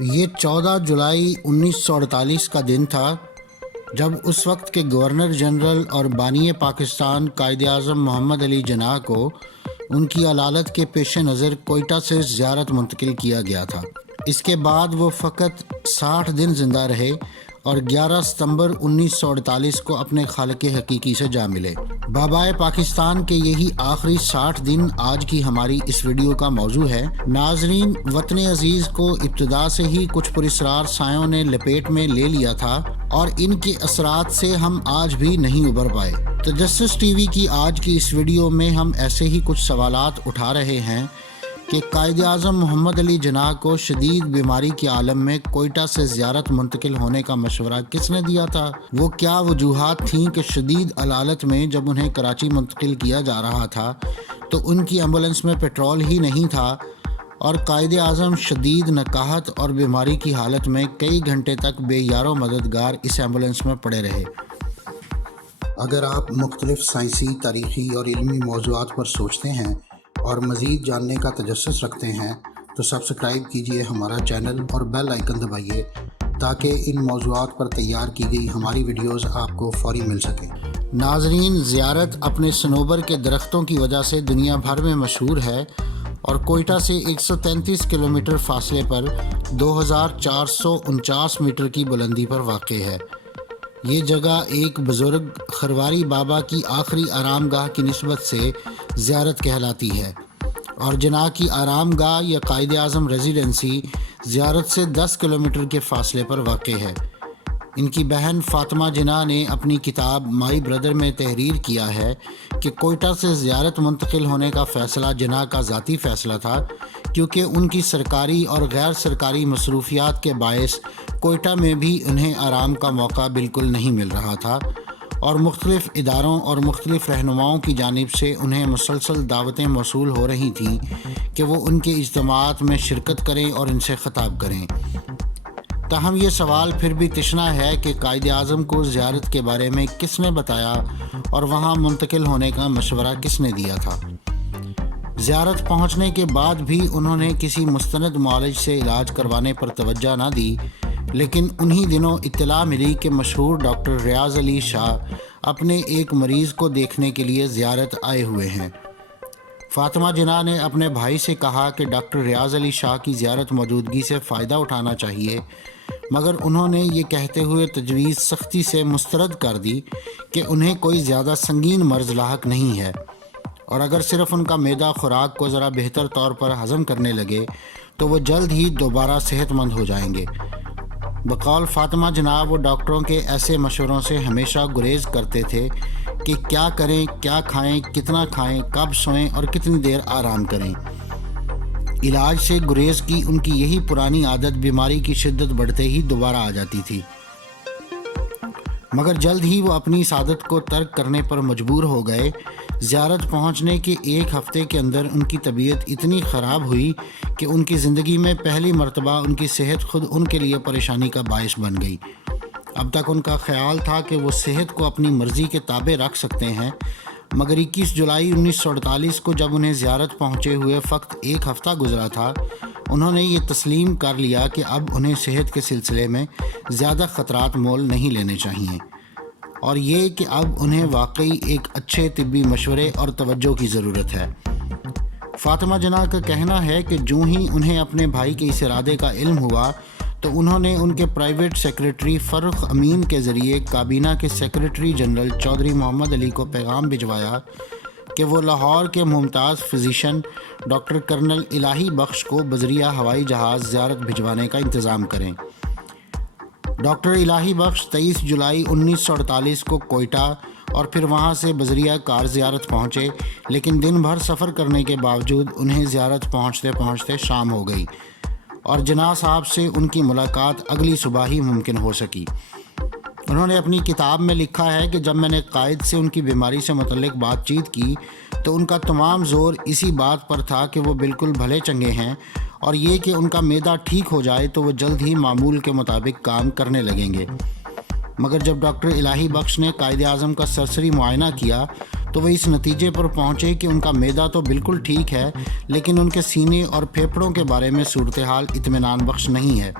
یہ 14 جولائی 1948 کا دن تھا جب اس وقت کے گورنر جنرل اور بانی پاکستان قائد اعظم محمد علی جناح کو ان کی علالت کے پیش نظر کوئٹہ سے زیارت منتقل کیا گیا تھا۔ اس کے بعد وہ فقط 60 دن زندہ رہے اور 11 ستمبر 1948 کو اپنے خالق حقیقی سے جا ملے۔ بابائے پاکستان کے یہی آخری 60 دن آج کی ہماری اس ویڈیو کا موضوع ہے۔ ناظرین، وطن عزیز کو ابتدا سے ہی کچھ پراسرار سایوں نے لپیٹ میں لے لیا تھا اور ان کے اثرات سے ہم آج بھی نہیں ابھر پائے۔ تجسس ٹی وی کی آج کی اس ویڈیو میں ہم ایسے ہی کچھ سوالات اٹھا رہے ہیں کہ قائد اعظم محمد علی جناح کو شدید بیماری کے عالم میں کوئٹہ سے زیارت منتقل ہونے کا مشورہ کس نے دیا تھا؟ وہ کیا وجوہات تھیں کہ شدید علالت میں جب انہیں کراچی منتقل کیا جا رہا تھا تو ان کی ایمبولینس میں پیٹرول ہی نہیں تھا اور قائد اعظم شدید نکاہت اور بیماری کی حالت میں کئی گھنٹے تک بے یار و مددگار اس ایمبولینس میں پڑے رہے؟ اگر آپ مختلف سائنسی، تاریخی اور علمی موضوعات پر سوچتے ہیں اور مزید جاننے کا تجسس رکھتے ہیں تو سبسکرائب کیجئے ہمارا چینل اور بیل آئیکن دبائیے تاکہ ان موضوعات پر تیار کی گئی ہماری ویڈیوز آپ کو فوری مل سکیں۔ ناظرین، زیارت اپنے صنوبر کے درختوں کی وجہ سے دنیا بھر میں مشہور ہے اور کوئٹہ سے 133 کلومیٹر فاصلے پر 2449 میٹر کی بلندی پر واقع ہے۔ یہ جگہ ایک بزرگ خرواری بابا کی آخری آرام گاہ کی نسبت سے زیارت کہلاتی ہے اور جناح کی آرام گاہ یا قائد اعظم ریزیڈنسی زیارت سے 10 کلومیٹر کے فاصلے پر واقع ہے۔ ان کی بہن فاطمہ جناح نے اپنی کتاب مائی بردر میں تحریر کیا ہے کہ کوئٹہ سے زیارت منتقل ہونے کا فیصلہ جناح کا ذاتی فیصلہ تھا، کیونکہ ان کی سرکاری اور غیر سرکاری مصروفیات کے باعث کوئٹہ میں بھی انہیں آرام کا موقع بالکل نہیں مل رہا تھا اور مختلف اداروں اور مختلف رہنماؤں کی جانب سے انہیں مسلسل دعوتیں موصول ہو رہی تھیں کہ وہ ان کے اجتماعات میں شرکت کریں اور ان سے خطاب کریں۔ تاہم یہ سوال پھر بھی تشنا ہے کہ قائد اعظم کو زیارت کے بارے میں کس نے بتایا اور وہاں منتقل ہونے کا مشورہ کس نے دیا تھا؟ زیارت پہنچنے کے بعد بھی انہوں نے کسی مستند معالج سے علاج کروانے پر توجہ نہ دی، لیکن انہی دنوں اطلاع ملی کہ مشہور ڈاکٹر ریاض علی شاہ اپنے ایک مریض کو دیکھنے کے لیے زیارت آئے ہوئے ہیں۔ فاطمہ جناح نے اپنے بھائی سے کہا کہ ڈاکٹر ریاض علی شاہ کی زیارت موجودگی سے فائدہ اٹھانا چاہیے، مگر انہوں نے یہ کہتے ہوئے تجویز سختی سے مسترد کر دی کہ انہیں کوئی زیادہ سنگین مرض لاحق نہیں ہے اور اگر صرف ان کا معدہ خوراک کو ذرا بہتر طور پر ہضم کرنے لگے تو وہ جلد ہی دوبارہ صحت مند ہو جائیں گے۔ بقول فاطمہ جناح وہ ڈاکٹروں کے ایسے مشوروں سے ہمیشہ گریز کرتے تھے کہ کیا کریں، کیا کھائیں، کتنا کھائیں، کب سوئیں اور کتنی دیر آرام کریں۔ علاج سے گریز کی ان کی یہی پرانی عادت بیماری کی شدت بڑھتے ہی دوبارہ آ جاتی تھی، مگر جلد ہی وہ اپنی اس عادت کو ترک کرنے پر مجبور ہو گئے۔ زیارت پہنچنے کے ایک ہفتے کے اندر ان کی طبیعت اتنی خراب ہوئی کہ ان کی زندگی میں پہلی مرتبہ ان کی صحت خود ان کے لیے پریشانی کا باعث بن گئی۔ اب تک ان کا خیال تھا کہ وہ صحت کو اپنی مرضی کے تابع رکھ سکتے ہیں، مگر 21 جولائی 1948 کو جب انہیں زیارت پہنچے ہوئے فقط ایک ہفتہ گزرا تھا، انہوں نے یہ تسلیم کر لیا کہ اب انہیں صحت کے سلسلے میں زیادہ خطرات مول نہیں لینے چاہیے اور یہ کہ اب انہیں واقعی ایک اچھے طبی مشورے اور توجہ کی ضرورت ہے۔ فاطمہ جناح کا کہنا ہے کہ جو ہی انہیں اپنے بھائی کے اس ارادے کا علم ہوا تو انہوں نے ان کے پرائیویٹ سیکریٹری فرخ امین کے ذریعے کابینہ کے سیکریٹری جنرل چودھری محمد علی کو پیغام بھجوایا کہ وہ لاہور کے ممتاز فزیشین ڈاکٹر کرنل الہی بخش کو بذریعہ ہوائی جہاز زیارت بھجوانے کا انتظام کریں۔ ڈاکٹر الہی بخش 23 جولائی 1948 کو کوئٹہ اور پھر وہاں سے بذریعہ کار زیارت پہنچے، لیکن دن بھر سفر کرنے کے باوجود انہیں زیارت پہنچتے پہنچتے شام ہو گئی اور جناح صاحب سے ان کی ملاقات اگلی صبح ہی ممکن ہو سکی۔ انہوں نے اپنی کتاب میں لکھا ہے کہ جب میں نے قائد سے ان کی بیماری سے متعلق بات چیت کی تو ان کا تمام زور اسی بات پر تھا کہ وہ بالکل بھلے چنگے ہیں اور یہ کہ ان کا معدہ ٹھیک ہو جائے تو وہ جلد ہی معمول کے مطابق کام کرنے لگیں گے۔ مگر جب ڈاکٹر الہی بخش نے قائد اعظم کا سرسری معائنہ کیا تو وہ اس نتیجے پر پہنچے کہ ان کا معدہ تو بالکل ٹھیک ہے، لیکن ان کے سینے اور پھیپھڑوں کے بارے میں صورتحال اطمینان بخش نہیں ہے۔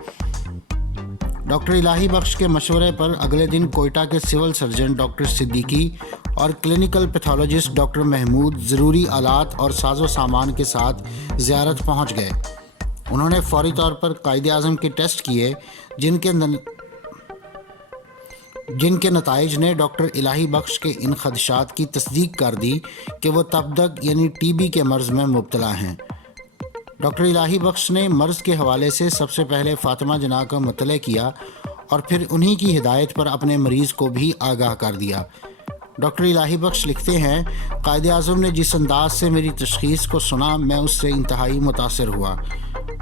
ڈاکٹر الہی بخش کے مشورے پر اگلے دن کوئٹہ کے سول سرجن ڈاکٹر صدیقی اور کلینکل پیتھولوجسٹ ڈاکٹر محمود ضروری آلات اور ساز و سامان کے ساتھ زیارت پہنچ گئے۔ انہوں نے فوری طور پر قائد اعظم کے ٹیسٹ کیے، جن کے نتائج نے ڈاکٹر الہی بخش کے ان خدشات کی تصدیق کر دی کہ وہ تپدق یعنی ٹی بی کے مرض میں مبتلا ہیں۔ ڈاکٹر الہی بخش نے مرض کے حوالے سے سب سے پہلے فاطمہ جناح کو مطلع کیا اور پھر انہی کی ہدایت پر اپنے مریض کو بھی آگاہ کر دیا۔ ڈاکٹر الہی بخش لکھتے ہیں، قائد اعظم نے جس انداز سے میری تشخیص کو سنا، میں اس سے انتہائی متاثر ہوا۔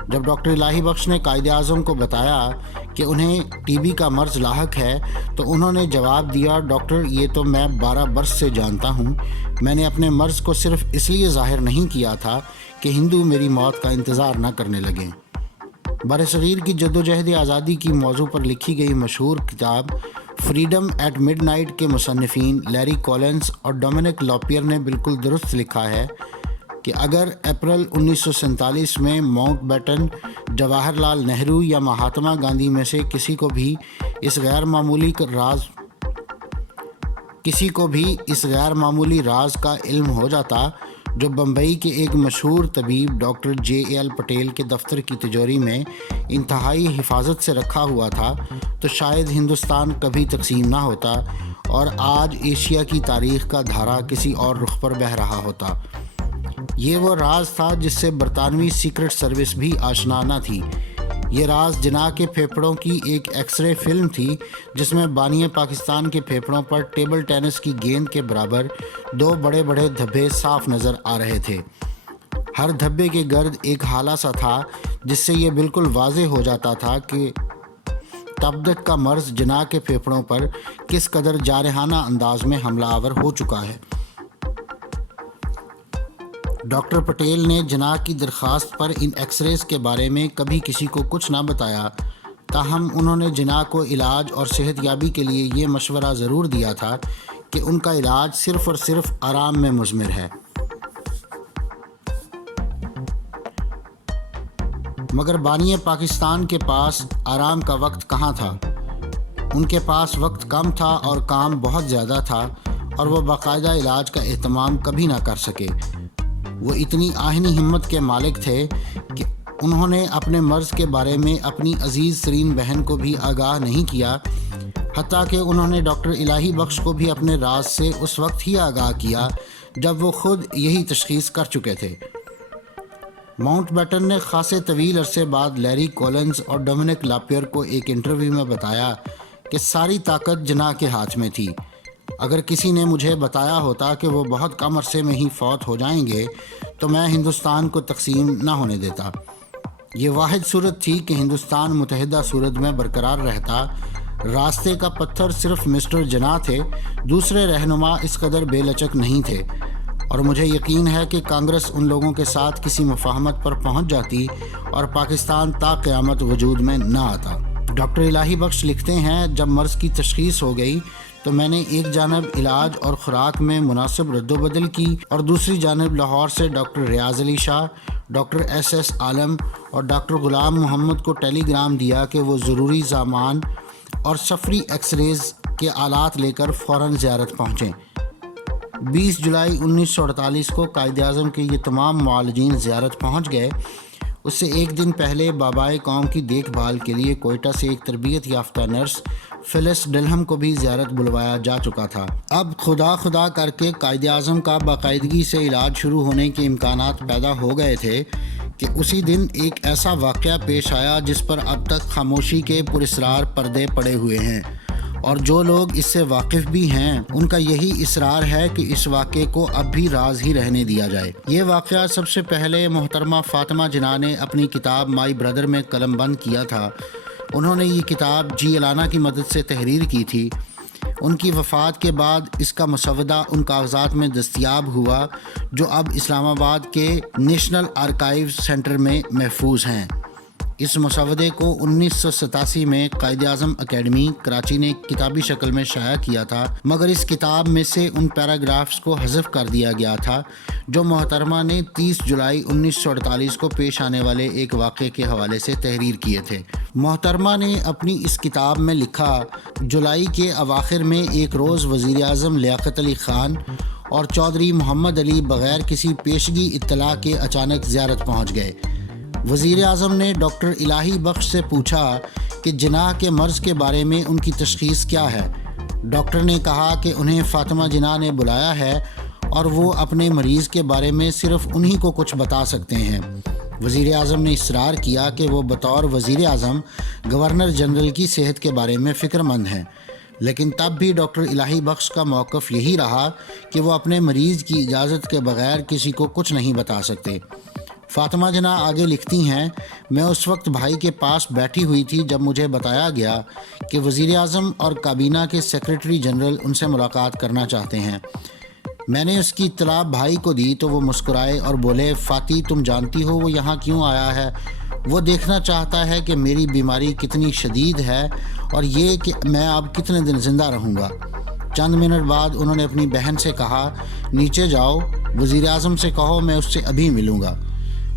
جب ڈاکٹر الہی بخش نے قائد اعظم کو بتایا کہ انہیں ٹی بی کا مرض لاحق ہے تو انہوں نے جواب دیا، ڈاکٹر یہ تو میں 12 برس سے جانتا ہوں، میں نے اپنے مرض کو صرف اس لیے ظاہر نہیں کیا تھا کہ ہندو میری موت کا انتظار نہ کرنے لگیں۔ برصغیر کی جدوجہد آزادی کی موضوع پر لکھی گئی مشہور کتاب فریڈم ایٹ مڈ نائٹ کے مصنفین لیری کولنز اور ڈومینک لاپیئر نے بالکل درست لکھا ہے کہ اگر اپریل 1947 میں ماؤنٹ بیٹن، جواہر لال نہرو یا مہاتما گاندھی میں سے کسی کو بھی اس غیر معمولی راز کا علم ہو جاتا جو بمبئی کے ایک مشہور طبیب ڈاکٹر جے ایل پٹیل کے دفتر کی تجوری میں انتہائی حفاظت سے رکھا ہوا تھا، تو شاید ہندوستان کبھی تقسیم نہ ہوتا اور آج ایشیا کی تاریخ کا دھارا کسی اور رخ پر بہہ رہا ہوتا۔ یہ وہ راز تھا جس سے برطانوی سیکرٹ سروس بھی آشنا نہ تھی۔ یہ راز جناح کے پھیپھڑوں کی ایک ایکس رے فلم تھی جس میں بانی پاکستان کے پھیپھڑوں پر ٹیبل ٹینس کی گیند کے برابر 2 بڑے بڑے دھبے صاف نظر آ رہے تھے۔ ہر دھبے کے گرد ایک ہالہ سا تھا جس سے یہ بالکل واضح ہو جاتا تھا کہ تپدق کا مرض جناح کے پھیپھڑوں پر کس قدر جارحانہ انداز میں حملہ آور ہو چکا ہے۔ ڈاکٹر پٹیل نے جناح کی درخواست پر ان ایکس ریز کے بارے میں کبھی کسی کو کچھ نہ بتایا، تاہم انہوں نے جناح کو علاج اور صحت یابی کے لیے یہ مشورہ ضرور دیا تھا کہ ان کا علاج صرف اور صرف آرام میں مضمر ہے۔ مگر بانی پاکستان کے پاس آرام کا وقت کہاں تھا؟ ان کے پاس وقت کم تھا اور کام بہت زیادہ تھا، اور وہ باقاعدہ علاج کا اہتمام کبھی نہ کر سکے۔ وہ اتنی آہنی ہمت کے مالک تھے کہ انہوں نے اپنے مرض کے بارے میں اپنی عزیز ترین بہن کو بھی آگاہ نہیں کیا، حتیٰ کہ انہوں نے ڈاکٹر الہی بخش کو بھی اپنے راز سے اس وقت ہی آگاہ کیا جب وہ خود یہی تشخیص کر چکے تھے۔ ماؤنٹ بیٹن نے خاصے طویل عرصے بعد لیری کولنز اور ڈومینک لاپیئر کو ایک انٹرویو میں بتایا کہ ساری طاقت جناح کے ہاتھ میں تھی۔ اگر کسی نے مجھے بتایا ہوتا کہ وہ بہت کم عرصے میں ہی فوت ہو جائیں گے تو میں ہندوستان کو تقسیم نہ ہونے دیتا۔ یہ واحد صورت تھی کہ ہندوستان متحدہ صورت میں برقرار رہتا۔ راستے کا پتھر صرف مسٹر جناح تھے، دوسرے رہنما اس قدر بے لچک نہیں تھے، اور مجھے یقین ہے کہ کانگریس ان لوگوں کے ساتھ کسی مفاہمت پر پہنچ جاتی اور پاکستان تا قیامت وجود میں نہ آتا۔ ڈاکٹر الہی بخش لکھتے ہیں، جب مرض کی تشخیص ہو گئی تو میں نے ایک جانب علاج اور خوراک میں مناسب رد و بدل کی اور دوسری جانب لاہور سے ڈاکٹر ریاض Ali Shah, doctor S S عالم اور ڈاکٹر غلام محمد کو ٹیلی گرام دیا کہ وہ ضروری سامان اور سفری ایکس ریز کے آلات لے کر فوراً زیارت پہنچیں۔ 20 جولائی 1948 کو قائد اعظم کے یہ تمام معالجین زیارت پہنچ گئے۔ اس سے ایک دن پہلے بابائے قوم کی دیکھ بھال کے لیے کوئٹہ سے ایک تربیت یافتہ نرس فلس ڈلہم کو بھی زیارت بلوایا جا چکا تھا۔ اب خدا کر کے قائد اعظم کا باقاعدگی سے علاج شروع ہونے کے امکانات پیدا ہو گئے تھے کہ اسی دن ایک ایسا واقعہ پیش آیا جس پر اب تک خاموشی کے پراسرار پردے پڑے ہوئے ہیں، اور جو لوگ اس سے واقف بھی ہیں ان کا یہی اصرار ہے کہ اس واقعے کو اب بھی راز ہی رہنے دیا جائے۔ یہ واقعہ سب سے پہلے محترمہ فاطمہ جناح نے اپنی کتاب مائی بردر میں قلم بند کیا تھا۔ انہوں نے یہ کتاب جی الانا کی مدد سے تحریر کی تھی۔ ان کی وفات کے بعد اس کا مسودہ ان کاغذات میں دستیاب ہوا جو اب اسلام آباد کے نیشنل آرکائیو سینٹر میں محفوظ ہیں۔ اس مسودے کو 1987 میں قائد اعظم اکیڈمی کراچی نے کتابی شکل میں شائع کیا تھا، مگر اس کتاب میں سے ان پیراگرافز کو حذف کر دیا گیا تھا جو محترمہ نے 30 جولائی 1948 کو پیش آنے والے ایک واقعے کے حوالے سے تحریر کیے تھے۔ محترمہ نے اپنی اس کتاب میں لکھا، جولائی کے اواخر میں ایک روز وزیر اعظم لیاقت علی خان اور چودھری محمد علی بغیر کسی پیشگی اطلاع کے اچانک زیارت پہنچ گئے۔ وزیر اعظم نے ڈاکٹر الہی بخش سے پوچھا کہ جناح کے مرض کے بارے میں ان کی تشخیص کیا ہے۔ ڈاکٹر نے کہا کہ انہیں فاطمہ جناح نے بلایا ہے اور وہ اپنے مریض کے بارے میں صرف انہی کو کچھ بتا سکتے ہیں۔ وزیر اعظم نے اصرار کیا کہ وہ بطور وزیر اعظم گورنر جنرل کی صحت کے بارے میں فکر مند ہیں، لیکن تب بھی ڈاکٹر الہی بخش کا موقف یہی رہا کہ وہ اپنے مریض کی اجازت کے بغیر کسی کو کچھ نہیں بتا سکتے۔ فاطمہ جناح آگے لکھتی ہیں، میں اس وقت بھائی کے پاس بیٹھی ہوئی تھی جب مجھے بتایا گیا کہ وزیر اعظم اور کابینہ کے سیکریٹری جنرل ان سے ملاقات کرنا چاہتے ہیں۔ میں نے اس کی اطلاع بھائی کو دی تو وہ مسکرائے اور بولے، فاطی تم جانتی ہو وہ یہاں کیوں آیا ہے؟ وہ دیکھنا چاہتا ہے کہ میری بیماری کتنی شدید ہے اور یہ کہ میں اب کتنے دن زندہ رہوں گا۔ چند منٹ بعد انہوں نے اپنی بہن سے کہا، نیچے جاؤ، وزیر اعظم سے کہو میں اس سے ابھی ملوں گا۔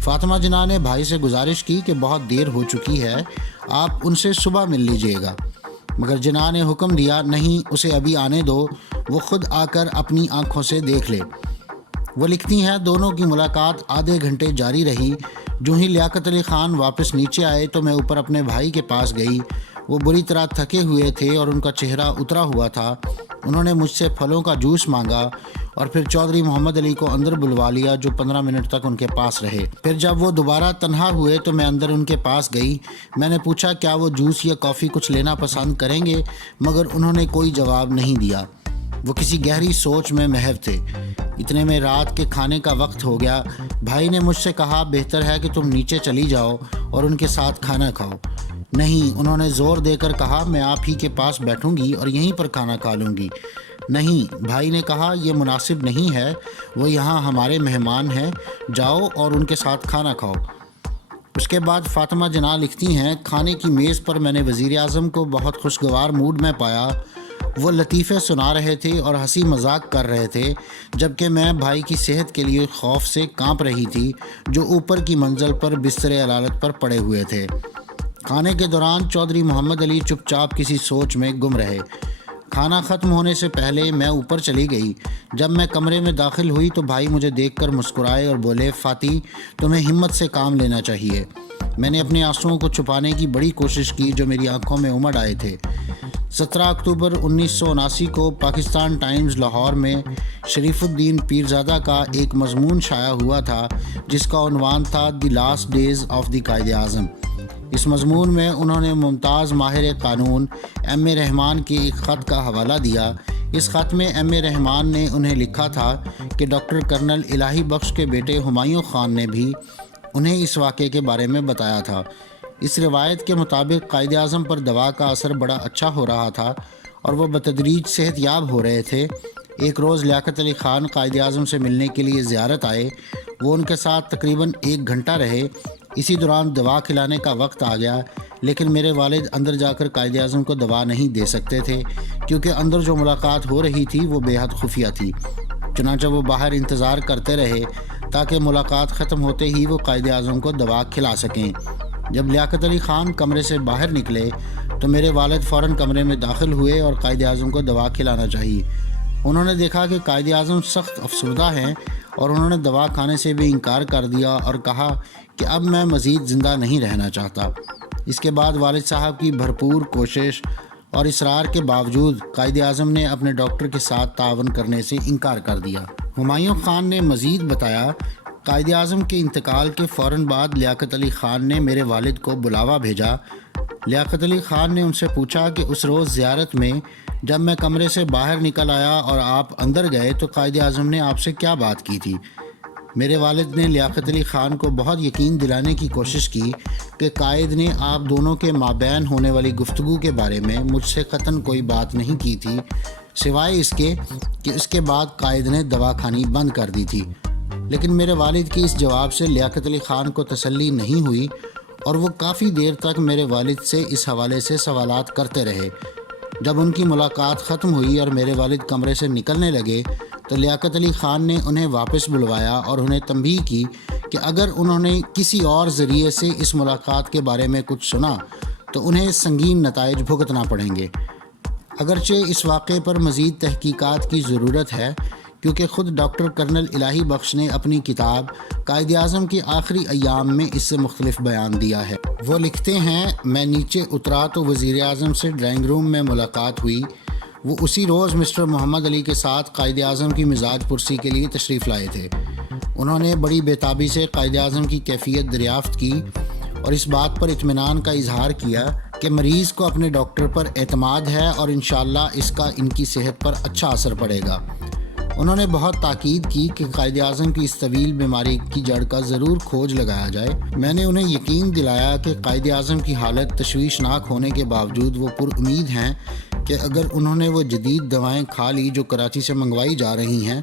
فاطمہ جناح نے بھائی سے گزارش کی کہ بہت دیر ہو چکی ہے، آپ ان سے صبح مل لیجئے گا، مگر جناح نے حکم دیا، نہیں اسے ابھی آنے دو، وہ خود آ کر اپنی آنکھوں سے دیکھ لے۔ وہ لکھتی ہیں، دونوں کی ملاقات آدھے گھنٹے جاری رہی۔ جو ہی لیاقت علی خان واپس نیچے آئے تو میں اوپر اپنے بھائی کے پاس گئی۔ وہ بری طرح تھکے ہوئے تھے اور ان کا چہرہ اترا ہوا تھا۔ انہوں نے مجھ سے پھلوں کا جوس مانگا اور پھر چودھری محمد علی کو اندر بلوا لیا جو 15 منٹ تک ان کے پاس رہے۔ پھر جب وہ دوبارہ تنہا ہوئے تو میں اندر ان کے پاس گئی۔ میں نے پوچھا کیا وہ جوس یا کافی کچھ لینا پسند کریں گے، مگر انہوں نے کوئی جواب نہیں دیا۔ وہ کسی گہری سوچ میں محو تھے۔ اتنے میں رات کے کھانے کا وقت ہو گیا۔ بھائی نے مجھ سے کہا، بہتر ہے کہ تم نیچے چلی جاؤ اور ان کے ساتھ کھانا کھاؤ۔ نہیں، انہوں نے زور دے کر کہا، میں آپ ہی کے پاس بیٹھوں گی اور یہیں پر کھانا کھا لوں گی۔ نہیں، بھائی نے کہا، یہ مناسب نہیں ہے، وہ یہاں ہمارے مہمان ہیں، جاؤ اور ان کے ساتھ کھانا کھاؤ۔ اس کے بعد فاطمہ جناح لکھتی ہیں، کھانے کی میز پر میں نے وزیر اعظم کو بہت خوشگوار موڈ میں پایا۔ وہ لطیفے سنا رہے تھے اور ہنسی مذاق کر رہے تھے، جبکہ میں بھائی کی صحت کے لیے خوف سے کانپ رہی تھی جو اوپر کی منزل پر بستر علالت پر پڑے ہوئے تھے۔ کھانے کے دوران چودھری محمد علی چپ چاپ کسی سوچ میں گم رہے۔ کھانا ختم ہونے سے پہلے میں اوپر چلی گئی۔ جب میں کمرے میں داخل ہوئی تو بھائی مجھے دیکھ کر مسکرائے اور بولے، فاطی تمہیں ہمت سے کام لینا چاہیے۔ میں نے اپنے آنسوؤں کو چھپانے کی بڑی کوشش کی جو میری آنکھوں میں امڑ آئے تھے۔ 17 اکتوبر 1979 کو پاکستان ٹائمز لاہور میں شریف الدین پیرزادہ کا ایک مضمون شائع ہوا تھا جس کا عنوان تھا the last days of the Quaid Azam. اس مضمون میں انہوں نے ممتاز ماہر قانون ایم اے رحمان کے ایک خط کا حوالہ دیا۔ اس خط میں ایم اے رحمان نے انہیں لکھا تھا کہ ڈاکٹر کرنل الہی بخش کے بیٹے ہمایوں خان نے بھی انہیں اس واقعے کے بارے میں بتایا تھا۔ اس روایت کے مطابق قائد اعظم پر دوا کا اثر بڑا اچھا ہو رہا تھا اور وہ بتدریج صحت یاب ہو رہے تھے۔ ایک روز لیاقت علی خان قائد اعظم سے ملنے کے لیے زیارت آئے۔ وہ ان کے ساتھ تقریباً 1 گھنٹہ رہے۔ اسی دوران دوا کھلانے کا وقت آ گیا، لیکن میرے والد اندر جا کر قائد اعظم کو دوا نہیں دے سکتے تھے کیونکہ اندر جو ملاقات ہو رہی تھی وہ بے حد خفیہ تھی۔ چنانچہ وہ باہر انتظار کرتے رہے تاکہ ملاقات ختم ہوتے ہی وہ قائد اعظم کو دوا کھلا سکیں۔ جب لیاقت علی خان کمرے سے باہر نکلے تو میرے والد فوراً کمرے میں داخل ہوئے اور قائد اعظم کو دوا کھلانا چاہیے۔ انہوں نے دیکھا کہ قائد اعظم سخت افسردہ ہیں اور انہوں نے دوا کھانے سے بھی انکار کر دیا اور کہا کہ اب میں مزید زندہ نہیں رہنا چاہتا۔ اس کے بعد والد صاحب کی بھرپور کوشش اور اصرار کے باوجود قائد اعظم نے اپنے ڈاکٹر کے ساتھ تعاون کرنے سے انکار کر دیا۔ ہمایوں خان نے مزید بتایا، قائد اعظم کے انتقال کے فوراً بعد لیاقت علی خان نے میرے والد کو بلاوا بھیجا۔ لیاقت علی خان نے ان سے پوچھا کہ اس روز زیارت میں جب میں کمرے سے باہر نکل آیا اور آپ اندر گئے تو قائد اعظم نے آپ سے کیا بات کی تھی؟ میرے والد نے لیاقت علی خان کو بہت یقین دلانے کی کوشش کی کہ قائد نے آپ دونوں کے مابین ہونے والی گفتگو کے بارے میں مجھ سے قطعاً کوئی بات نہیں کی تھی، سوائے اس کے کہ اس کے بعد قائد نے دوا کھانی بند کر دی تھی۔ لیکن میرے والد کی اس جواب سے لیاقت علی خان کو تسلی نہیں ہوئی۔ اور وہ کافی دیر تک میرے والد سے اس حوالے سے سوالات کرتے رہے۔ جب ان کی ملاقات ختم ہوئی اور میرے والد کمرے سے نکلنے لگے تو لیاقت علی خان نے انہیں واپس بلوایا اور انہیں تنبیہ کی کہ اگر انہوں نے کسی اور ذریعے سے اس ملاقات کے بارے میں کچھ سنا تو انہیں سنگین نتائج بھگتنا پڑیں گے۔ اگرچہ اس واقعے پر مزید تحقیقات کی ضرورت ہے، کیونکہ خود ڈاکٹر کرنل الہی بخش نے اپنی کتاب قائد اعظم کے آخری ایام میں اس سے مختلف بیان دیا ہے۔ وہ لکھتے ہیں، میں نیچے اترا تو وزیر اعظم سے ڈرائنگ روم میں ملاقات ہوئی۔ وہ اسی روز مسٹر محمد علی کے ساتھ قائد اعظم کی مزاج پرسی کے لیے تشریف لائے تھے۔ انہوں نے بڑی بےتابی سے قائد اعظم کی کیفیت دریافت کی اور اس بات پر اطمینان کا اظہار کیا کہ مریض کو اپنے ڈاکٹر پر اعتماد ہے اور انشاءاللہ اس کا ان کی صحت پر اچھا اثر پڑے گا۔ انہوں نے بہت تاکید کی کہ قائد اعظم کی اس طویل بیماری کی جڑ کا ضرور کھوج لگایا جائے۔ میں نے انہیں یقین دلایا کہ قائد اعظم کی حالت تشویشناک ہونے کے باوجود وہ پر امید ہیں کہ اگر انہوں نے وہ جدید دوائیں کھا لی جو کراچی سے منگوائی جا رہی ہیں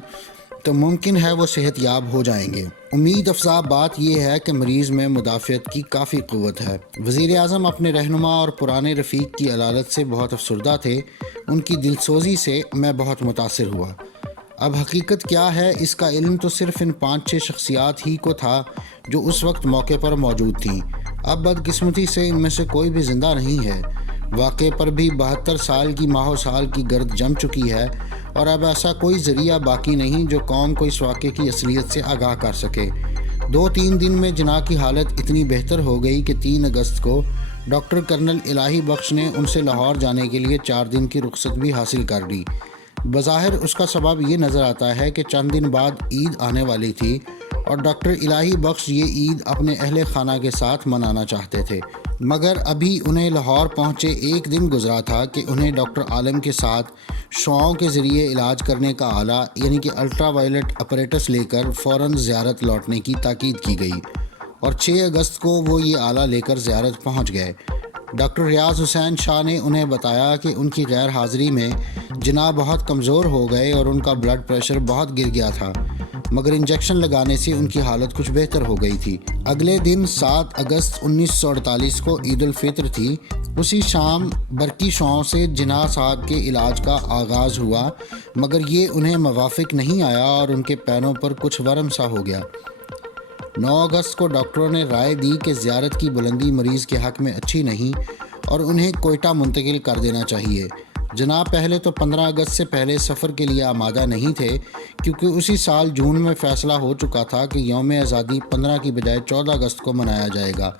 تو ممکن ہے وہ صحت یاب ہو جائیں گے۔ امید افزا بات یہ ہے کہ مریض میں مدافعت کی کافی قوت ہے۔ وزیر اعظم اپنے رہنما اور پرانے رفیق کی علالت سے بہت افسردہ تھے۔ ان کی دلسوزی سے میں بہت متاثر ہوا۔ اب حقیقت کیا ہے، اس کا علم تو صرف ان 5-6 شخصیات ہی کو تھا جو اس وقت موقع پر موجود تھیں۔ اب بدقسمتی سے ان میں سے کوئی بھی زندہ نہیں ہے۔ واقعے پر بھی 72 سال کی ماہ و سال کی گرد جم چکی ہے اور اب ایسا کوئی ذریعہ باقی نہیں جو قوم کو اس واقعے کی اصلیت سے آگاہ کر سکے۔ 2-3 دن میں جناح کی حالت اتنی بہتر ہو گئی کہ 3 اگست کو ڈاکٹر کرنل الہی بخش نے ان سے لاہور جانے کے لیے 4 دن کی رخصت بھی حاصل کر لی۔ بظاہر اس کا سبب یہ نظر آتا ہے کہ چند دن بعد عید آنے والی تھی اور ڈاکٹر الہی بخش یہ عید اپنے اہل خانہ کے ساتھ منانا چاہتے تھے، مگر ابھی انہیں لاہور پہنچے 1 دن گزرا تھا کہ انہیں ڈاکٹر عالم کے ساتھ شعاعوں کے ذریعے علاج کرنے کا آلہ یعنی کہ الٹرا وائلٹ اپریٹس لے کر فوراً زیارت لوٹنے کی تاکید کی گئی اور 6 اگست کو وہ یہ آلہ لے کر زیارت پہنچ گئے۔ ڈاکٹر ریاض حسین شاہ نے انہیں بتایا کہ ان کی غیر حاضری میں جناح بہت کمزور ہو گئے اور ان کا بلڈ پریشر بہت گر گیا تھا، مگر انجیکشن لگانے سے ان کی حالت کچھ بہتر ہو گئی تھی۔ اگلے دن 7 اگست 1948 کو عید الفطر تھی۔ اسی شام برقی شعاعوں سے جناح صاحب کے علاج کا آغاز ہوا، مگر یہ انہیں موافق نہیں آیا اور ان کے پیروں پر کچھ ورم سا ہو گیا۔ 9 اگست کو ڈاکٹروں نے رائے دی کہ زیارت کی بلندی مریض کے حق میں اچھی نہیں اور انہیں کوئٹہ منتقل کر دینا چاہیے۔ جناب پہلے تو 15 اگست سے پہلے سفر کے لیے آمادہ نہیں تھے، کیونکہ اسی سال جون میں فیصلہ ہو چکا تھا کہ یوم آزادی 15 کی بجائے 14 اگست کو منایا جائے گا،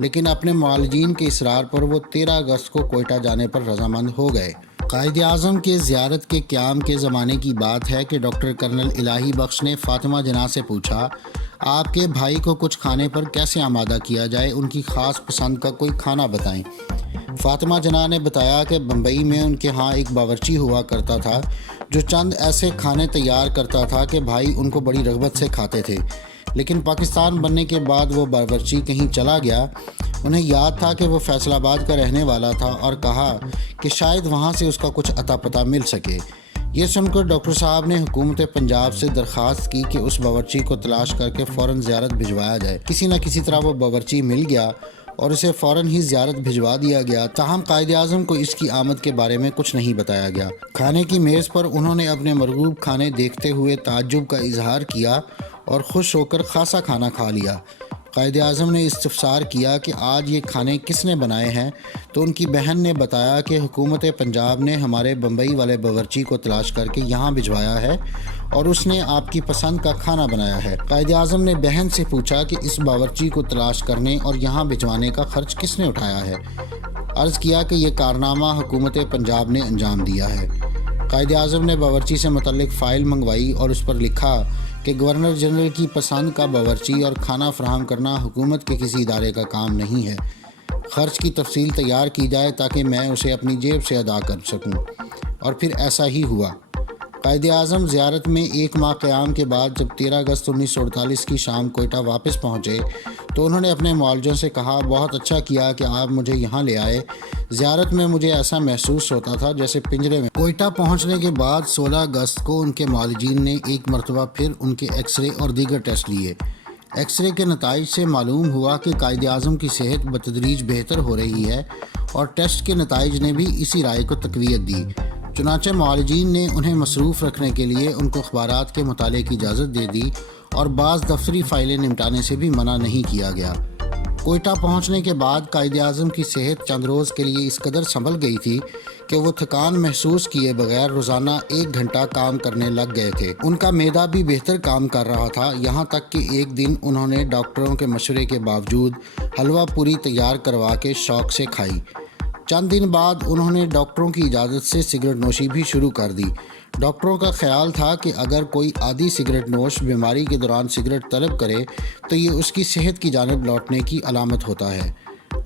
لیکن اپنے معالجین کے اصرار پر وہ 13 اگست کو کوئٹہ جانے پر رضامند ہو گئے۔ قائد اعظم کے زیارت کے قیام کے زمانے کی بات ہے کہ ڈاکٹر کرنل الہی بخش نے فاطمہ جناح سے پوچھا، آپ کے بھائی کو کچھ کھانے پر کیسے آمادہ کیا جائے، ان کی خاص پسند کا کوئی کھانا بتائیں۔ فاطمہ جناح نے بتایا کہ بمبئی میں ان کے ہاں ایک باورچی ہوا کرتا تھا جو چند ایسے کھانے تیار کرتا تھا کہ بھائی ان کو بڑی رغبت سے کھاتے تھے، لیکن پاکستان بننے کے بعد وہ باورچی کہیں چلا گیا۔ انہیں یاد تھا کہ وہ فیصل آباد کا رہنے والا تھا اور کہا کہ شاید وہاں سے اس کا کچھ عطا پتہ مل سکے۔ یہ سن کر ڈاکٹر صاحب نے حکومت پنجاب سے درخواست کی کہ اس باورچی کو تلاش کر کے فوراً زیارت بھجوایا جائے۔ کسی نہ کسی طرح وہ باورچی مل گیا اور اسے فوراً ہی زیارت بھجوا دیا گیا، تاہم قائد اعظم کو اس کی آمد کے بارے میں کچھ نہیں بتایا گیا۔ کھانے کی میز پر انہوں نے اپنے مرغوب کھانے دیکھتے ہوئے تعجب کا اظہار کیا اور خوش ہو کر خاصا کھانا کھا لیا۔ قائد اعظم نے استفسار کیا کہ آج یہ کھانے کس نے بنائے ہیں، تو ان کی بہن نے بتایا کہ حکومت پنجاب نے ہمارے بمبئی والے باورچی کو تلاش کر کے یہاں بھجوایا ہے اور اس نے آپ کی پسند کا کھانا بنایا ہے۔ قائد اعظم نے بہن سے پوچھا کہ اس باورچی کو تلاش کرنے اور یہاں بھجوانے کا خرچ کس نے اٹھایا ہے۔ عرض کیا کہ یہ کارنامہ حکومت پنجاب نے انجام دیا ہے۔ قائد اعظم نے باورچی سے متعلق فائل منگوائی اور اس پر لکھا کہ گورنر جنرل کی پسند کا باورچی اور کھانا فراہم کرنا حکومت کے کسی ادارے کا کام نہیں ہے، خرچ کی تفصیل تیار کی جائے تاکہ میں اسے اپنی جیب سے ادا کر سکوں، اور پھر ایسا ہی ہوا۔ قائد اعظم زیارت میں 1 ماہ قیام کے بعد جب 13 اگست 1948 کی شام کوئٹہ واپس پہنچے تو انہوں نے اپنے معالجوں سے کہا، بہت اچھا کیا کہ آپ مجھے یہاں لے آئے۔ زیارت میں مجھے ایسا محسوس ہوتا تھا جیسے پنجرے میں۔ کوئٹہ پہنچنے کے بعد 16 اگست کو ان کے معالجین نے ایک مرتبہ پھر ان کے ایکس رے اور دیگر ٹیسٹ لیے، ایکس رے کے نتائج سے معلوم ہوا کہ قائد اعظم کی صحت بتدریج بہتر ہو رہی ہے اور ٹیسٹ کے نتائج نے بھی اسی رائے کو تقویت دی۔ چنانچہ معالجین نے انہیں مصروف رکھنے کے لیے ان کو اخبارات کے مطالعے کی اجازت دے دی اور بعض دفتری فائلیں نمٹانے سے بھی منع نہیں کیا گیا۔ کوئٹہ پہنچنے کے بعد قائد اعظم کی صحت چند روز کے لیے اس قدر سنبھل گئی تھی کہ وہ تھکان محسوس کیے بغیر روزانہ 1 گھنٹہ کام کرنے لگ گئے تھے۔ ان کا معدہ بھی بہتر کام کر رہا تھا، یہاں تک کہ ایک دن انہوں نے ڈاکٹروں کے مشورے کے باوجود حلوہ پوری تیار کروا کے شوق سے کھائی۔ چند دن بعد انہوں نے ڈاکٹروں کی اجازت سے سگریٹ نوشی بھی شروع کر دی۔ ڈاکٹروں کا خیال تھا کہ اگر کوئی عادی سگریٹ نوش بیماری کے دوران سگریٹ طلب کرے تو یہ اس کی صحت کی جانب لوٹنے کی علامت ہوتا ہے۔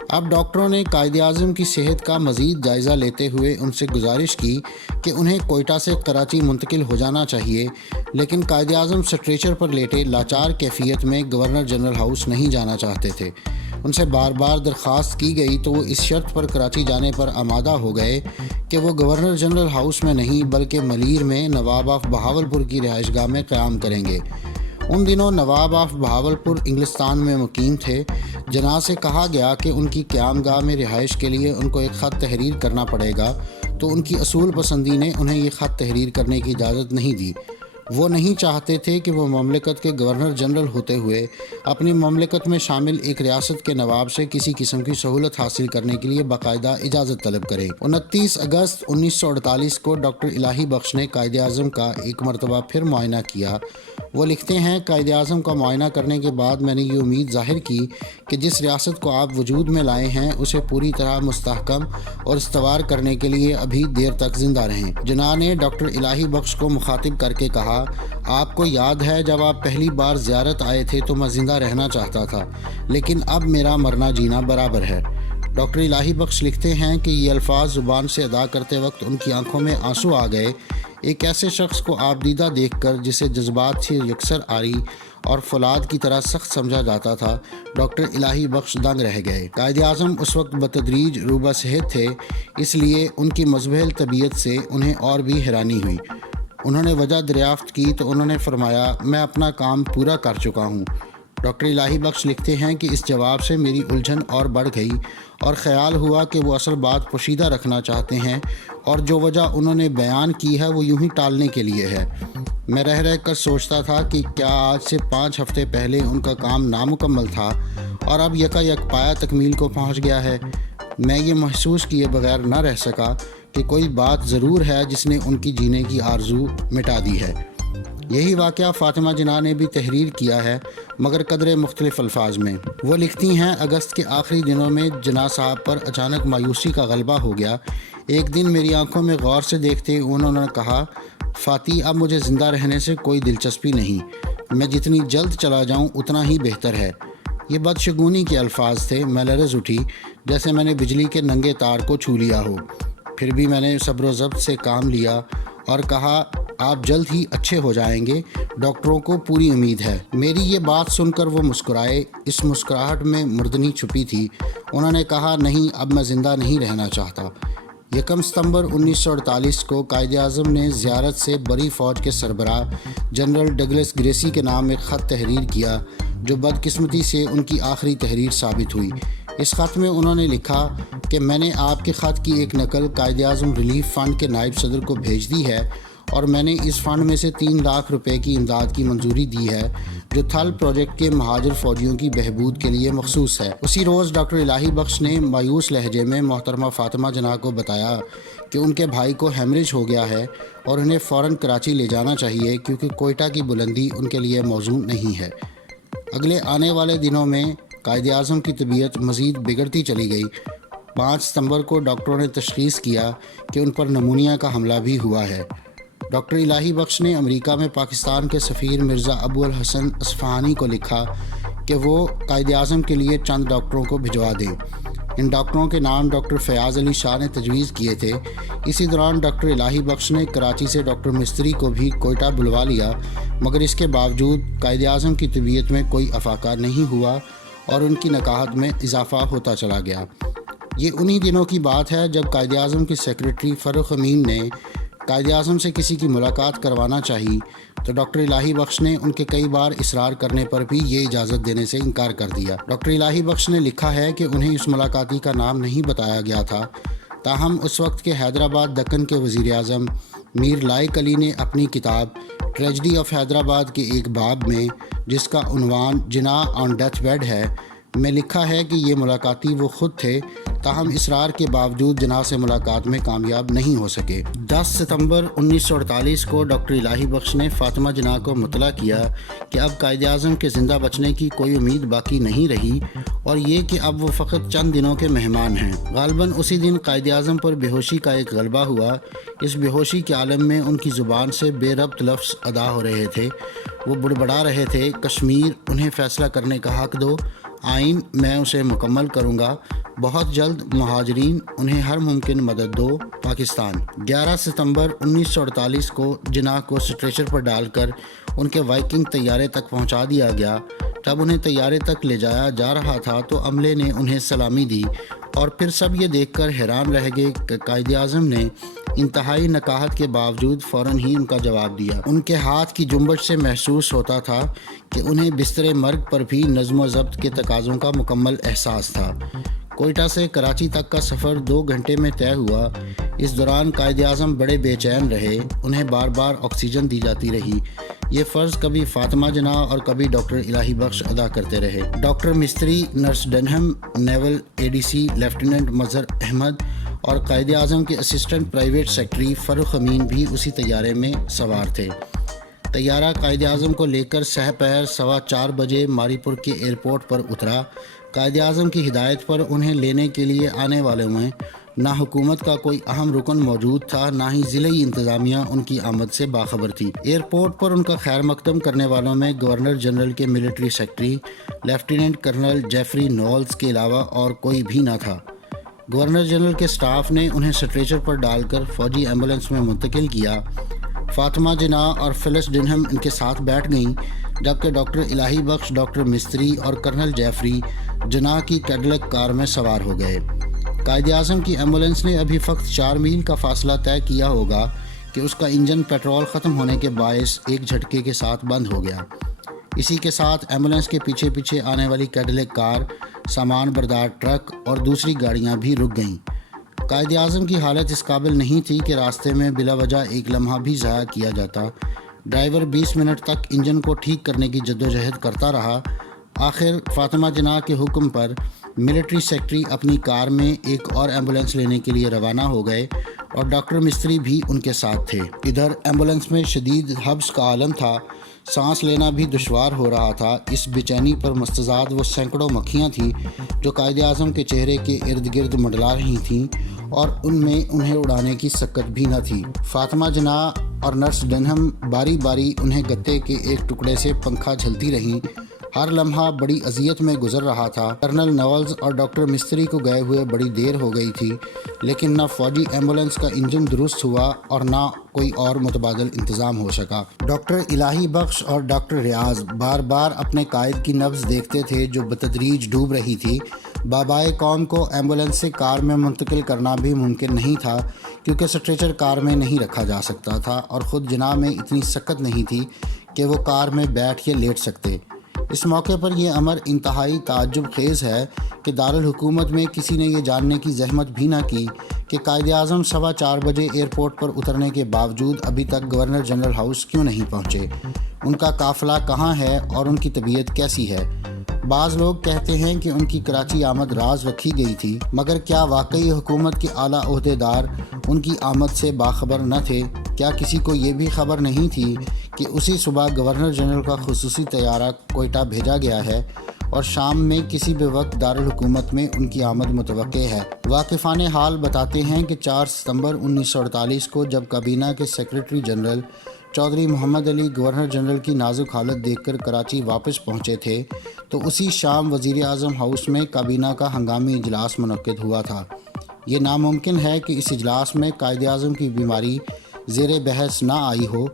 اب ڈاکٹروں نے قائد اعظم کی صحت کا مزید جائزہ لیتے ہوئے ان سے گزارش کی کہ انہیں کوئٹہ سے کراچی منتقل ہو جانا چاہیے، لیکن قائد اعظم سٹریچر پر لیٹے لاچار کیفیت میں گورنر جنرل ہاؤس نہیں جانا چاہتے تھے۔ ان سے بار بار درخواست کی گئی تو وہ اس شرط پر کراچی جانے پر آمادہ ہو گئے کہ وہ گورنر جنرل ہاؤس میں نہیں بلکہ ملیر میں نواب آف بہاولپور کی رہائش گاہ میں قیام کریں گے۔ ان دنوں نواب آف بہاولپور انگلستان میں مقیم تھے۔ جناح سے کہا گیا کہ ان کی قیام گاہ میں رہائش کے لیے ان کو ایک خط تحریر کرنا پڑے گا، تو ان کی اصول پسندی نے انہیں یہ خط تحریر کرنے کی اجازت نہیں دی۔ وہ نہیں چاہتے تھے کہ وہ مملکت کے گورنر جنرل ہوتے ہوئے اپنی مملکت میں شامل ایک ریاست کے نواب سے کسی قسم کی سہولت حاصل کرنے کے لیے باقاعدہ اجازت طلب کریں۔ 29 اگست 1948 کو ڈاکٹر الہی بخش نے قائد اعظم کا ایک مرتبہ پھر معائنہ کیا۔ وہ لکھتے ہیں، قائد اعظم کا معائنہ کرنے کے بعد میں نے یہ امید ظاہر کی کہ جس ریاست کو آپ وجود میں لائے ہیں اسے پوری طرح مستحکم اور استوار کرنے کے لیے ابھی دیر تک زندہ رہیں۔ جناح نے ڈاکٹر الہی بخش کو مخاطب کر کے کہا، آپ کو یاد ہے جب آپ پہلی بار زیارت آئے تھے تو میں زندہ رہنا چاہتا تھا، لیکن اب میرا مرنا جینا برابر ہے۔ ڈاکٹر الہی بخش لکھتے ہیں کہ یہ الفاظ زبان سے ادا کرتے وقت ان کی آنکھوں میں آنسو آ گئے۔ ایک ایسے شخص کو آپ دیدہ دیکھ کر جسے جذبات سے یکسر آری اور فولاد کی طرح سخت سمجھا جاتا تھا، ڈاکٹر الہی بخش دنگ رہ گئے۔ قائد اعظم اس وقت بتدریج روبہ صحت تھے، اس لیے ان کی مزبہل طبیعت سے انہیں اور بھی حیرانی ہوئی۔ انہوں نے وجہ دریافت کی تو انہوں نے فرمایا، میں اپنا کام پورا کر چکا ہوں۔ ڈاکٹر الہی بخش لکھتے ہیں کہ اس جواب سے میری الجھن اور بڑھ گئی اور خیال ہوا کہ وہ اصل بات پوشیدہ رکھنا چاہتے ہیں اور جو وجہ انہوں نے بیان کی ہے وہ یوں ہی ٹالنے کے لیے ہے۔ میں رہ کر سوچتا تھا کہ کیا آج سے 5 ہفتے پہلے ان کا کام نامکمل تھا اور اب یک پایا تکمیل کو پہنچ گیا ہے۔ میں یہ محسوس کیے بغیر نہ رہ سکا کہ کوئی بات ضرور ہے جس نے ان کی جینے کی آرزو مٹا دی ہے۔ یہی واقعہ فاطمہ جناح نے بھی تحریر کیا ہے، مگر قدرے مختلف الفاظ میں۔ وہ لکھتی ہیں، اگست کے آخری دنوں میں جناح صاحب پر اچانک مایوسی کا غلبہ ہو گیا۔ ایک دن میری آنکھوں میں غور سے دیکھتے انہوں نے کہا، فاطی، اب مجھے زندہ رہنے سے کوئی دلچسپی نہیں، میں جتنی جلد چلا جاؤں اتنا ہی بہتر ہے۔ یہ بدشگونی کے الفاظ تھے۔ میں لرز اٹھی جیسے میں نے بجلی کے ننگے تار کو چھو لیا ہو۔ پھر بھی میں نے صبر و ضبط سے کام لیا اور کہا، آپ جلد ہی اچھے ہو جائیں گے، ڈاکٹروں کو پوری امید ہے۔ میری یہ بات سن کر وہ مسکرائے۔ اس مسکراہٹ میں مردنی چھپی تھی۔ انہوں نے کہا، نہیں، اب میں زندہ نہیں رہنا چاہتا۔ 1 ستمبر 1948 کو قائد اعظم نے زیارت سے بری فوج کے سربراہ جنرل ڈگلس گریسی کے نام ایک خط تحریر کیا، جو بدقسمتی سے ان کی آخری تحریر ثابت ہوئی۔ اس خط میں انہوں نے لکھا کہ میں نے آپ کے خط کی ایک نقل قائد اعظم ریلیف فنڈ کے نائب صدر کو بھیج دی ہے اور میں نے اس فنڈ میں سے 3 لاکھ روپے کی امداد کی منظوری دی ہے جو تھل پروجیکٹ کے مہاجر فوجیوں کی بہبود کے لیے مخصوص ہے۔ اسی روز ڈاکٹر الہی بخش نے مایوس لہجے میں محترمہ فاطمہ جناح کو بتایا کہ ان کے بھائی کو ہیمریج ہو گیا ہے اور انہیں فوراً کراچی لے جانا چاہیے کیونکہ کوئٹہ کی بلندی ان کے لیے موزوں نہیں ہے۔ اگلے آنے والے دنوں میں قائد اعظم کی طبیعت مزید بگڑتی چلی گئی۔ 5 ستمبر کو ڈاکٹروں نے تشخیص کیا کہ ان پر نمونیا کا حملہ بھی ہوا ہے۔ ڈاکٹر الہی بخش نے امریکہ میں پاکستان کے سفیر مرزا ابو الحسن اصفہانی کو لکھا کہ وہ قائد اعظم کے لیے چند ڈاکٹروں کو بھجوا دیں۔ ان ڈاکٹروں کے نام ڈاکٹر فیاض علی شاہ نے تجویز کیے تھے۔ اسی دوران ڈاکٹر الہی بخش نے کراچی سے ڈاکٹر مستری کو بھی کوئٹہ بلوا لیا، مگر اس کے باوجود قائد اعظم کی طبیعت میں کوئی افاقہ نہیں ہوا اور ان کی نکاہت میں اضافہ ہوتا چلا گیا۔ یہ انہی دنوں کی بات ہے جب قائد اعظم کے سیکریٹری فرخ امین نے قائد اعظم سے کسی کی ملاقات کروانا چاہی تو ڈاکٹر الہی بخش نے ان کے کئی بار اصرار کرنے پر بھی یہ اجازت دینے سے انکار کر دیا۔ ڈاکٹر الہی بخش نے لکھا ہے کہ انہیں اس ملاقاتی کا نام نہیں بتایا گیا تھا، تاہم اس وقت کے حیدرآباد دکن کے وزیر اعظم میر لائق علی نے اپنی کتاب ٹریجڈی آف حیدرآباد کے ایک باب میں، جس کا عنوان جناح آن ڈیتھ بیڈ ہے، میں لکھا ہے کہ یہ ملاقاتی وہ خود تھے، تاہم اصرار کے باوجود جناح سے ملاقات میں کامیاب نہیں ہو سکے۔ 10 ستمبر 1948 کو ڈاکٹر الہی بخش نے فاطمہ جناح کو مطلع کیا کہ اب قائد اعظم کے زندہ بچنے کی کوئی امید باقی نہیں رہی، اور یہ کہ اب وہ فقط چند دنوں کے مہمان ہیں۔ غالباً اسی دن قائد اعظم پر بے ہوشی کا ایک غلبہ ہوا۔ اس بے ہوشی کے عالم میں ان کی زبان سے بے ربط لفظ ادا ہو رہے تھے۔ وہ بڑبڑا رہے تھے، کشمیر انہیں فیصلہ کرنے کا حق دو، آئین میں اسے مکمل کروں گا، بہت جلد مہاجرین انہیں ہر ممکن مدد دو، پاکستان۔ 11 ستمبر 1948 کو جناح کو اسٹریچر پر ڈال کر ان کے وائکنگ طیارے تک پہنچا دیا گیا۔ جب انہیں طیارے تک لے جایا جا رہا تھا تو عملے نے انہیں سلامی دی، اور پھر سب یہ دیکھ کر حیران رہ گئے کہ قائد اعظم نے انتہائی نقاہت کے باوجود فوراً ہی ان کا جواب دیا۔ ان کے ہاتھ کی جنبش سے محسوس ہوتا تھا کہ انہیں بستر مرگ پر بھی نظم و ضبط کے تقاضوں کا مکمل احساس تھا۔ کوئٹہ سے کراچی تک کا سفر 2 گھنٹے میں طے ہوا۔ اس دوران قائد اعظم بڑے بے چین رہے، انہیں بار بار آکسیجن دی جاتی رہی۔ یہ فرض کبھی فاطمہ جناح اور کبھی ڈاکٹر الہی بخش ادا کرتے رہے۔ ڈاکٹر مستری، نرس ڈنہم، نیول ADC لیفٹیننٹ مظہر احمد اور قائد اعظم کے اسسٹنٹ پرائیویٹ سیکرٹری فاروق امین بھی اسی طیارے میں سوار تھے۔ طیارہ قائد اعظم کو لے کر سہ پہر 4:15 بجے ماری پور کے ایئرپورٹ پر اترا۔ قائد اعظم کی ہدایت پر انہیں لینے کے لیے آنے والوں میں نہ حکومت کا کوئی اہم رکن موجود تھا، نہ ہی ضلعی انتظامیہ ان کی آمد سے باخبر تھی۔ ایئرپورٹ پر ان کا خیر مقدم کرنے والوں میں گورنر جنرل کے military secretary lieutenant colonel Geoffrey Knowles کے علاوہ اور کوئی بھی نہ تھا۔ گورنر جنرل کے سٹاف نے انہیں اسٹریچر پر ڈال کر فوجی ایمبولینس میں منتقل کیا۔ فاطمہ جناح اور فلس ڈنہم ان کے ساتھ بیٹھ گئیں، جبکہ ڈاکٹر الہی بخش، ڈاکٹر مستری اور کرنل جیفری جناح کی کیڈلک کار میں سوار ہو گئے۔ قائد اعظم کی ایمبولینس نے ابھی فقط 4 میل کا فاصلہ طے کیا ہوگا کہ اس کا انجن پیٹرول ختم ہونے کے باعث ایک جھٹکے کے ساتھ بند ہو گیا۔ اسی کے ساتھ ایمبولینس کے پیچھے پیچھے آنے والی کیڈلک کار، سامان بردار ٹرک اور دوسری گاڑیاں بھی رک گئیں۔ قائد اعظم کی حالت اس قابل نہیں تھی کہ راستے میں بلا وجہ ایک لمحہ بھی ضائع کیا جاتا۔ ڈرائیور 20 منٹ تک انجن کو ٹھیک کرنے کی جدوجہد کرتا رہا۔ آخر فاطمہ جناح کے حکم پر ملٹری سیکرٹری اپنی کار میں ایک اور ایمبولینس لینے کے لیے روانہ ہو گئے، اور ڈاکٹر مستری بھی ان کے ساتھ تھے۔ ادھر ایمبولینس میں شدید حبس کا عالم تھا، سانس لینا بھی دشوار ہو رہا تھا۔ اس بے چینی پر مستزاد وہ سینکڑوں مکھیاں تھیں جو قائد اعظم کے چہرے کے ارد گرد منڈلا رہی تھیں، اور ان میں انہیں اڑانے کی سکت بھی نہ تھی۔ فاطمہ جناح اور نرس ڈنہم باری باری انہیں گتے کے ایک ٹکڑے سے پنکھا جھلتی رہیں۔ ہر لمحہ بڑی اذیت میں گزر رہا تھا۔ کرنل نولز اور ڈاکٹر مستری کو گئے ہوئے بڑی دیر ہو گئی تھی، لیکن نہ فوجی ایمبولینس کا انجن درست ہوا اور نہ کوئی اور متبادل انتظام ہو سکا۔ ڈاکٹر الہی بخش اور ڈاکٹر ریاض بار بار اپنے قائد کی نبض دیکھتے تھے جو بتدریج ڈوب رہی تھی۔ بابائے قوم کو ایمبولینس سے کار میں منتقل کرنا بھی ممکن نہیں تھا، کیونکہ اسٹریچر کار میں نہیں رکھا جا سکتا تھا، اور خود جناح میں اتنی سکت نہیں تھی کہ وہ کار میں بیٹھ یا لیٹ سکتے۔ اس موقع پر یہ امر انتہائی تعجب خیز ہے کہ دارالحکومت میں کسی نے یہ جاننے کی زحمت بھی نہ کی کہ قائد اعظم 4:15 بجے ایئرپورٹ پر اترنے کے باوجود ابھی تک گورنر جنرل ہاؤس کیوں نہیں پہنچے، ان کا قافلہ کہاں ہے اور ان کی طبیعت کیسی ہے۔ بعض لوگ کہتے ہیں کہ ان کی کراچی آمد راز رکھی گئی تھی، مگر کیا واقعی حکومت کے اعلیٰ عہدیدار ان کی آمد سے باخبر نہ تھے؟ کیا کسی کو یہ بھی خبر نہیں تھی کہ اسی صبح گورنر جنرل کا خصوصی طیارہ کوئٹہ بھیجا گیا ہے اور شام میں کسی بھی وقت دارالحکومت میں ان کی آمد متوقع ہے؟ واقفان حال بتاتے ہیں کہ 4 ستمبر 1948 کو جب کابینہ کے سیکرٹری جنرل چودھری محمد علی گورنر جنرل کی نازک حالت دیکھ کر کراچی واپس پہنچے تھے تو اسی شام وزیر اعظم ہاؤس میں کابینہ کا ہنگامی اجلاس منعقد ہوا تھا۔ یہ ناممکن ہے کہ اس اجلاس میں قائد اعظم کی بیماری زیر بحث نہ آئی ہو۔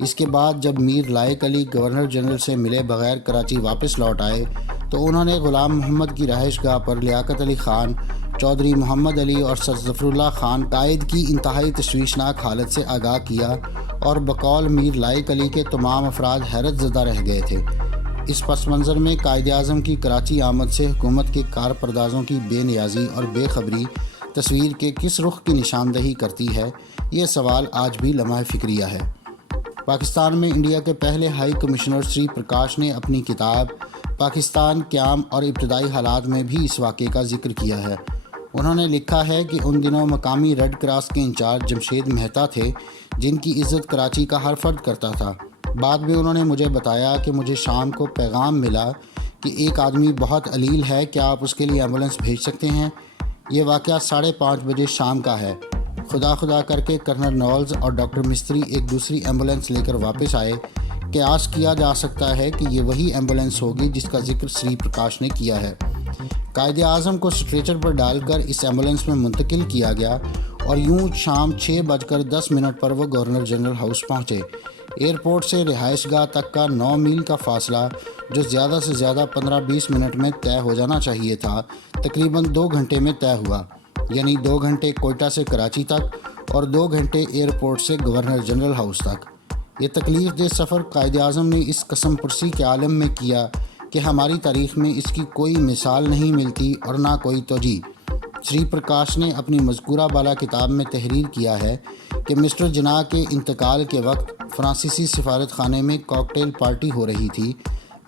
اس کے بعد جب میر لائق علی گورنر جنرل سے ملے بغیر کراچی واپس لوٹ آئے تو انہوں نے غلام محمد کی رہائش گاہ پر لیاقت علی خان، چودھری محمد علی اور سر ظفر اللہ خان قائد کی انتہائی تشویشناک حالت سے آگاہ کیا اور بقول میر لائق علی کے تمام افراد حیرت زدہ رہ گئے تھے۔ اس پس منظر میں قائد اعظم کی کراچی آمد سے حکومت کے کارپردازوں کی بے نیازی اور بے خبری تصویر کے کس رخ کی نشاندہی کرتی ہے، یہ سوال آج بھی لمحہ فکریہ ہے۔ پاکستان میں انڈیا کے پہلے ہائی کمشنر سری پرکاش نے اپنی کتاب پاکستان قیام اور ابتدائی حالات میں بھی اس واقعے کا ذکر کیا ہے۔ انہوں نے لکھا ہے کہ ان دنوں مقامی ریڈ کراس کے انچارج جمشید مہتا تھے، جن کی عزت کراچی کا ہر فرد کرتا تھا۔ بعد میں انہوں نے مجھے بتایا کہ مجھے شام کو پیغام ملا کہ ایک آدمی بہت علیل ہے، کیا آپ اس کے لیے ایمبولینس بھیج سکتے ہیں؟ یہ واقعہ 5:30 بجے شام کا ہے۔ خدا کر کے کرنل نولز اور ڈاکٹر مستری ایک دوسری ایمبولینس لے کر واپس آئے۔ قیاس کیا جا سکتا ہے کہ یہ وہی ایمبولینس ہوگی جس کا ذکر سری پرکاش نے کیا ہے۔ قائد اعظم کو اسٹریچر پر ڈال کر اس ایمبولینس میں منتقل کیا گیا اور یوں شام 6:10 پر وہ گورنر جنرل ہاؤس پہنچے۔ ایئرپورٹ سے رہائش گاہ تک کا 9 میل کا فاصلہ، جو زیادہ سے زیادہ 15-20 منٹ میں طے ہو جانا چاہیے تھا، تقریباً 2 گھنٹے میں طے ہوا، یعنی 2 گھنٹے کوئٹہ سے کراچی تک اور 2 گھنٹے ایئرپورٹ سے گورنر جنرل ہاؤس تک۔ یہ تکلیف دہ سفر قائد اعظم نے اس قسم پرسی کے عالم میں کیا کہ ہماری تاریخ میں اس کی کوئی مثال نہیں ملتی اور نہ کوئی توجیہ۔ سری پرکاش نے اپنی مذکورہ بالا کتاب میں تحریر کیا ہے کہ مسٹر جناح کے انتقال کے وقت فرانسیسی سفارت خانے میں کاکٹیل پارٹی ہو رہی تھی۔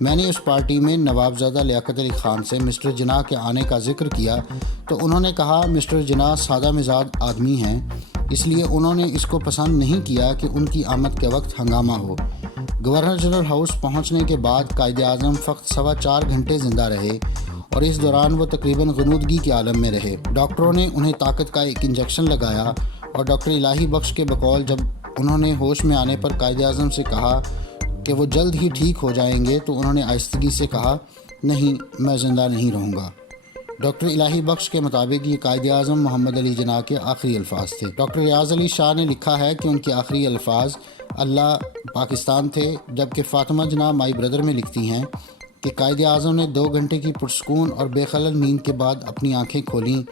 میں نے اس پارٹی میں نوابزادہ لیاقت علی خان سے مسٹر جناح کے آنے کا ذکر کیا تو انہوں نے کہا مسٹر جناح سادہ مزاج آدمی ہیں، اس لیے انہوں نے اس کو پسند نہیں کیا کہ ان کی آمد کے وقت ہنگامہ ہو۔ گورنر جنرل ہاؤس پہنچنے کے بعد قائد اعظم فقط 4.25 گھنٹے زندہ رہے اور اس دوران وہ تقریباً غنودگی کے عالم میں رہے۔ ڈاکٹروں نے انہیں طاقت کا ایک انجیکشن لگایا اور ڈاکٹر الہی بخش کے بقول جب انہوں نے ہوش میں آنے پر قائد اعظم سے کہا کہ وہ جلد ہی ٹھیک ہو جائیں گے تو انہوں نے آہستگی سے کہا، نہیں، میں زندہ نہیں رہوں گا۔ ڈاکٹر الہی بخش کے مطابق یہ قائد اعظم محمد علی جناح کے آخری الفاظ تھے۔ ڈاکٹر ریاض علی شاہ نے لکھا ہے کہ ان کے آخری الفاظ اللہ پاکستان تھے، جبکہ فاطمہ جناح مائی بردر میں لکھتی ہیں کہ قائد اعظم نے 2 گھنٹے کی پرسکون اور بے خلل نیند کے بعد اپنی آنکھیں کھولیں،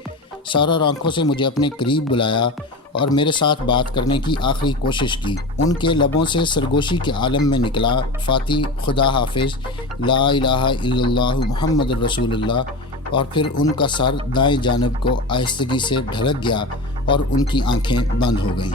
سر اور آنکھوں سے مجھے اپنے قریب بلایا اور میرے ساتھ بات کرنے کی آخری کوشش کی۔ ان کے لبوں سے سرگوشی کے عالم میں نکلا، فاتح، خدا حافظ، لا الہ الا اللہ محمد الرسول اللہ، اور پھر ان کا سر دائیں جانب کو آہستگی سے ڈھلک گیا اور ان کی آنکھیں بند ہو گئیں۔